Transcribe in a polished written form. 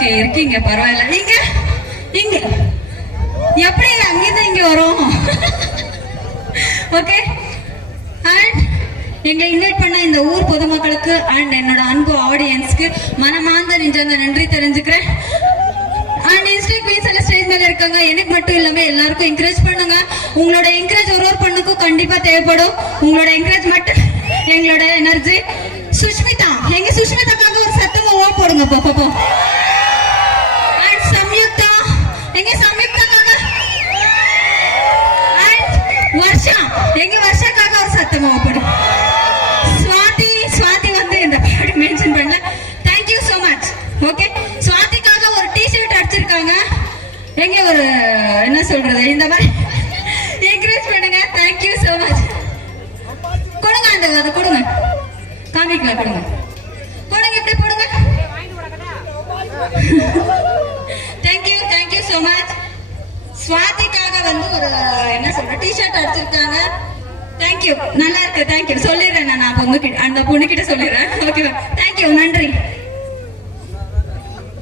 Okay இருக்கீங்க, பரவாயில்ல. இங்க இங்க எப்படி அங்கிருந்து இங்க வரும்? ஓகே. அண்ட் எங்களை இன்வைட் பண்ண இந்த ஊர் பொதுமக்களுக்கு அண்ட் என்னோட அன்பு ஆடியன்ஸ்க்கு மனமார்ந்த நெஞ்சார்ந்த நன்றி தெரிஞ்சுக்கிறேன். அண்ட் இன்ஸ்டேக் குயின்ஸ் எல்லாம் ஸ்டேஜ் மேல இருக்காங்க. எனக்கு மட்டும் இல்லாம எல்லாருக்கும் என்கரேஜ் பண்ணுங்க. உங்களோட என்கரேஜ் ஒரு பண்ணுக்கும் கண்டிப்பா தேவைப்படும். உங்களோட என்கரேஜ்மெண்ட் எங்களோட எனர்ஜி. சுஷ்மிதா, எங்க சுஷ்மிதாக்காக ஒரு சத்தமா ஓ போடுங்க பாப்பா. அண்ட் சம்யுக்தா, எங்க சம்யுக்தாக்காக. அண்ட் வர்ஷா, எங்க வர்ஷாக்காக ஒரு சத்தமா ஓ போடுங்க. ஸ்வாதி வந்து இந்த பாடி மென்ஷன் பண்ணல. Thank you so much. Okay, ஸ்வாதிக்காக ஒரு டி-ஷர்ட் அடிச்சிருக்காங்க. எங்க ஒரு என்ன சொல்றது, இந்த மாதிரி என்கரேஜ் பண்ணுங்க. Thank you so much. கொடுங்க, அந்த அதை கொடுங்க, காமிக்கலாம், கொடுங்க கொடுங்க, இப்படி போடுங்க. Thank you so much. ஸ்வாதிக்காக வந்து ஒரு என்ன சொல்ற டி-ஷர்ட் அடிச்சிருக்காங்க. தேங்க்யூ, நல்லா இருக்கு. தேங்க்யூ சொல்லிடுறேன், நான் அந்த பொண்ணுகிட்ட சொல்லிடுறேன். ஓகே, தேங்க்யூ, நன்றி.